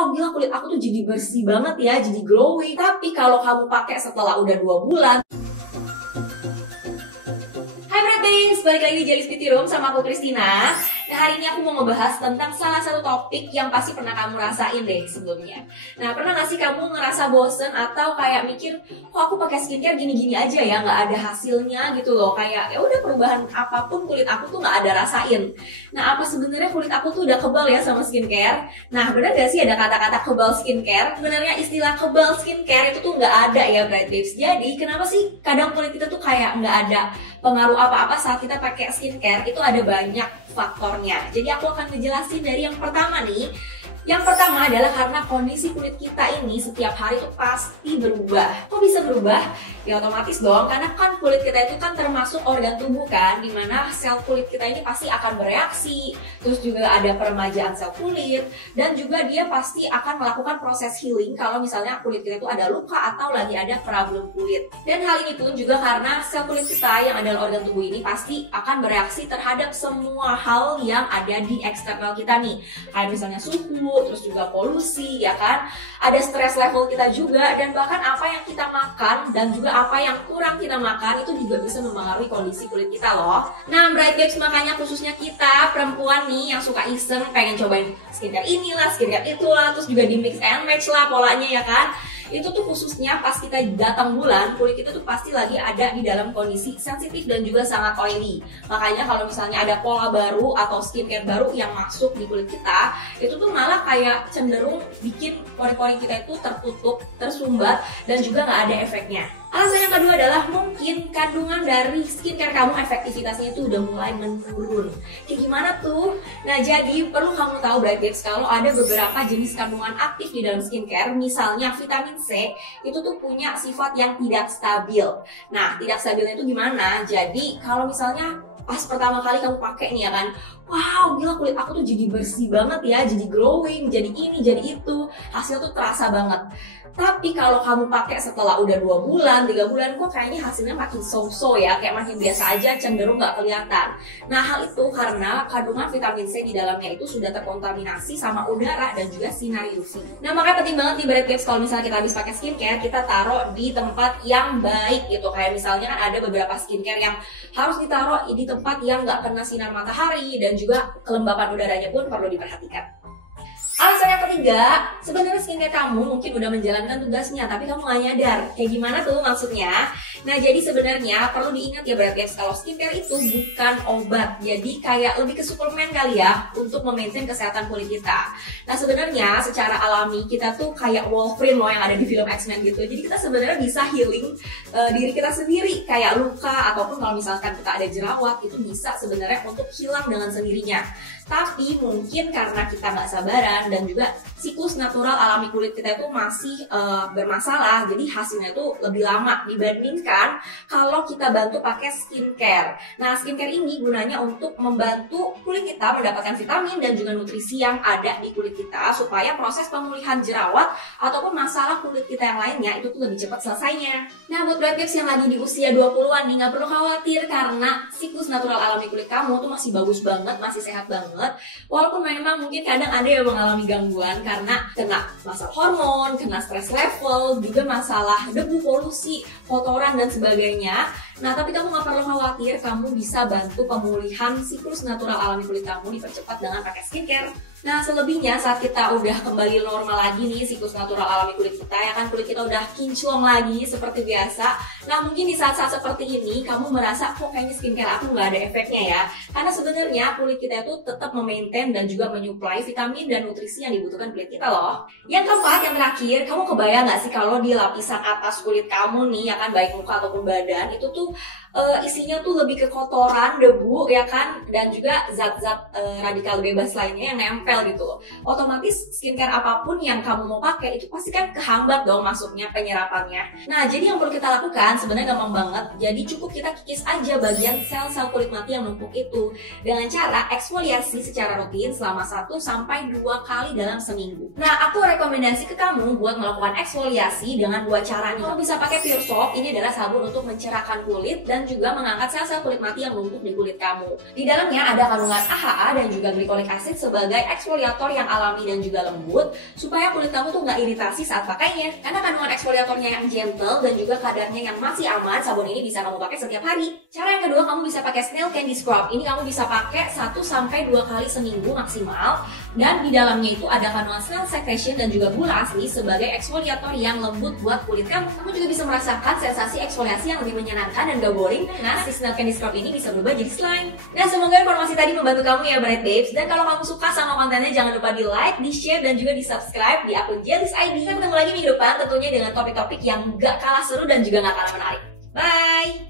wow gila kulit aku tuh jadi bersih banget ya, jadi glowing. Tapi kalau kamu pakai setelah udah 2 bulan. Hai Bright Babes, balik lagi di Jelly's Beauty Room sama aku Christina. Nah hari ini aku mau ngebahas tentang salah satu topik yang pasti pernah kamu rasain deh sebelumnya. Nah pernah gak sih kamu ngerasa bosen atau kayak mikir, kok aku pakai skincare gini-gini aja ya, nggak ada hasilnya gitu loh. Kayak ya udah perubahan apapun kulit aku tuh nggak ada rasain. Nah apa sebenarnya kulit aku tuh udah kebal ya sama skincare? Nah benar gak sih ada kata-kata kebal skincare? Sebenarnya istilah kebal skincare itu tuh nggak ada ya Bright Babes. Jadi kenapa sih kadang kulit kita tuh kayak nggak ada pengaruh apa-apa saat kita pakai skincare? Itu ada banyak faktornya. Jadi aku akan ngejelasin dari yang pertama nih. Yang pertama adalah karena kondisi kulit kita ini setiap hari tuh pasti berubah. Kok bisa berubah? Ya otomatis dong, karena kan kulit kita itu kan termasuk organ tubuh kan, dimana sel kulit kita ini pasti akan bereaksi, terus juga ada peremajaan sel kulit, dan juga dia pasti akan melakukan proses healing kalau misalnya kulit kita itu ada luka atau lagi ada problem kulit. Dan hal ini pun juga karena sel kulit kita yang adalah organ tubuh ini pasti akan bereaksi terhadap semua hal yang ada di eksternal kita nih, kayak misalnya suhu, terus juga polusi ya kan, ada stress level kita juga, dan bahkan apa yang kita makan dan juga apa yang kurang kita makan itu juga bisa mempengaruhi kondisi kulit kita loh. Nah Bright Babes, makanya khususnya kita perempuan nih yang suka iseng pengen cobain skincare inilah, skincare itulah, terus juga di mix and match lah polanya ya kan. Itu tuh khususnya pas kita datang bulan, kulit kita tuh pasti lagi ada di dalam kondisi sensitif dan juga sangat oily. Makanya kalau misalnya ada pola baru atau skincare baru yang masuk di kulit kita, itu tuh malah kayak cenderung bikin pori-pori kita itu tertutup, tersumbat, dan juga nggak ada efeknya. Alasan yang kedua adalah mungkin kandungan dari skincare kamu efektivitasnya itu udah mulai menurun. Kayak gimana tuh? Nah jadi perlu kamu tahu Bright Babes kalau ada beberapa jenis kandungan aktif di dalam skincare, misalnya vitamin C, itu tuh punya sifat yang tidak stabil. Nah tidak stabilnya itu gimana? Jadi kalau misalnya pas pertama kali kamu pakai nih ya kan, wow gila kulit aku tuh jadi bersih banget ya, jadi glowing, jadi ini, jadi itu, hasil tuh terasa banget. Tapi kalau kamu pakai setelah udah 2 bulan, 3 bulan, kok kayaknya hasilnya makin so-so ya, kayak makin biasa aja, cenderung nggak kelihatan. Nah hal itu karena kandungan vitamin C di dalamnya itu sudah terkontaminasi sama udara dan juga sinar UV. Nah makanya penting banget nih Bright Babes kalau misalnya kita habis pakai skincare, kita taruh di tempat yang baik gitu. Kayak misalnya kan ada beberapa skincare yang harus ditaruh di tempat yang nggak kena sinar matahari, dan juga kelembapan udaranya pun perlu diperhatikan. Alasan yang ketiga, sebenarnya skincare kamu mungkin udah menjalankan tugasnya, tapi kamu nggak nyadar. Kayak gimana tuh maksudnya? Nah jadi sebenarnya perlu diingat ya Bright Babes, kalau skincare itu bukan obat. Jadi kayak lebih ke suplemen kali ya, untuk memaintain kesehatan kulit kita. Nah sebenarnya secara alami kita tuh kayak Wolverine loh yang ada di film X-Men gitu. Jadi kita sebenarnya bisa healing diri kita sendiri, kayak luka ataupun kalau misalkan kita ada jerawat, itu bisa sebenarnya untuk hilang dengan sendirinya. Tapi mungkin karena kita nggak sabaran dan juga siklus natural alami kulit kita itu masih bermasalah, jadi hasilnya itu lebih lama dibandingkan kalau kita bantu pakai skincare. Nah skincare ini gunanya untuk membantu kulit kita mendapatkan vitamin dan juga nutrisi yang ada di kulit kita, supaya proses pemulihan jerawat ataupun masalah kulit kita yang lainnya itu tuh lebih cepat selesainya. Nah buat Bright Babes yang lagi di usia 20-an nih, nggak perlu khawatir karena siklus natural alami kulit kamu tuh masih bagus banget, masih sehat banget. Walaupun memang mungkin kadang ada yang mengalami gangguan karena kena masalah hormon, kena stress level, juga masalah debu, polusi, kotoran dan sebagainya. Nah tapi kamu gak perlu khawatir, kamu bisa bantu pemulihan siklus natural alami kulit kamu dipercepat dengan pakai skincare. Nah selebihnya saat kita udah kembali normal lagi nih siklus natural alami kulit kita, ya kan kulit kita udah kinclong lagi seperti biasa. Nah mungkin di saat-saat seperti ini kamu merasa kok kayaknya skincare aku nggak ada efeknya ya, karena sebenarnya kulit kita itu tetap memaintain dan juga menyuplai vitamin dan nutrisi yang dibutuhkan kulit kita loh. Yang keempat, yang terakhir, kamu kebayang nggak sih kalau di lapisan atas kulit kamu nih ya kan, baik muka ataupun badan, itu tuh isinya tuh lebih ke kotoran, debu ya kan, dan juga zat-zat radikal bebas lainnya yang nempel gitu. Otomatis skincare apapun yang kamu mau pakai itu pasti kan kehambat dong masuknya, penyerapannya. Nah jadi yang perlu kita lakukan sebenarnya gampang banget. Jadi cukup kita kikis aja bagian sel-sel kulit mati yang numpuk itu dengan cara eksfoliasi secara rutin selama 1-2 kali dalam seminggu. Nah aku rekomendasi ke kamu buat melakukan eksfoliasi dengan 2 cara nih. Kamu bisa pakai Pure Soap, ini adalah sabun untuk mencerahkan kulit dan juga mengangkat sel-sel kulit mati yang numpuk di kulit kamu. Di dalamnya ada kandungan AHA dan juga glycolic acid sebagai eksfoliator yang alami dan juga lembut supaya kulit kamu tuh nggak iritasi saat pakainya. Karena kandungan eksfoliatornya yang gentle dan juga kadarnya yang masih aman, sabun ini bisa kamu pakai setiap hari. Cara yang kedua, kamu bisa pakai Snail Candy Scrub. Ini kamu bisa pakai 1-2 kali seminggu maksimal. Dan di dalamnya itu ada kandungan snail secretion dan juga gula asli sebagai eksfoliator yang lembut buat kulit kamu. Kamu juga bisa merasakan sensasi eksfoliasi yang lebih menyenangkan dan gak boring karena si Snail Candy Scrub ini bisa berubah jadi slime. Nah, semoga informasi tadi membantu kamu ya Bright Babes. Dan kalau kamu suka sama kontennya, jangan lupa di like, di share, dan juga di subscribe di akun Jelly's ID. Kita ketemu lagi minggu depan tentunya dengan topik-topik yang gak kalah seru dan juga gak kalah menarik. Bye!